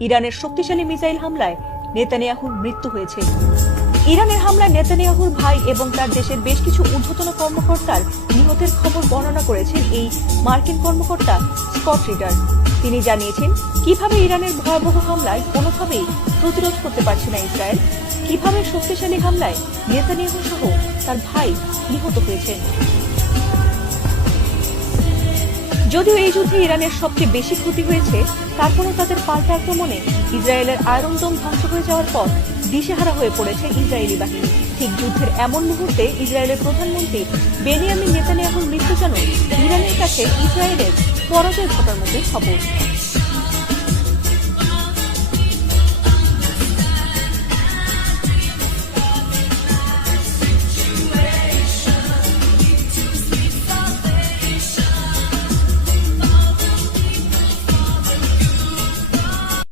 ইরানের শক্তিশালী মিসাইল হামলায় নেতানিয়াহুর মৃত্যু হয়েছে। ইরানের হামলায় নেতানিয়াহুর ভাই এবং তার দেশের বেশ কিছু ঊর্ধ্বতন কর্মকর্তার নিহতের খবর বর্ণনা করেছেন এই মার্কিন কর্মকর্তা স্কট রিডার। তিনি জানিয়েছেন কিভাবে ইরানের ভয়াবহ হামলায় কোনোভাবেই প্রতিরোধ করতে পারছে না ইসরায়েল, কিভাবে শক্তিশালী হামলায় নেতানিয়াহু সহ তার ভাই নিহত হয়েছেন। যদিও এই যুদ্ধে ইরানের সবচেয়ে বেশি ক্ষতি হয়েছে, তারপরও তাদের পাল্টা আক্রমণে ইসরায়েলের আয়রন ডোম ধ্বংস হয়ে যাওয়ার পর দিশেহারা হয়ে পড়েছে ইসরায়েলি বাহিনী। ঠিক যুদ্ধের এমন মুহূর্তে ইসরায়েলের প্রধানমন্ত্রী বেনিয়ামিন নেতানিয়াহুর মৃত্যু যেন ইরানের কাছে ইসরায়েলের পরাজয় ঘটার মতোই খবর।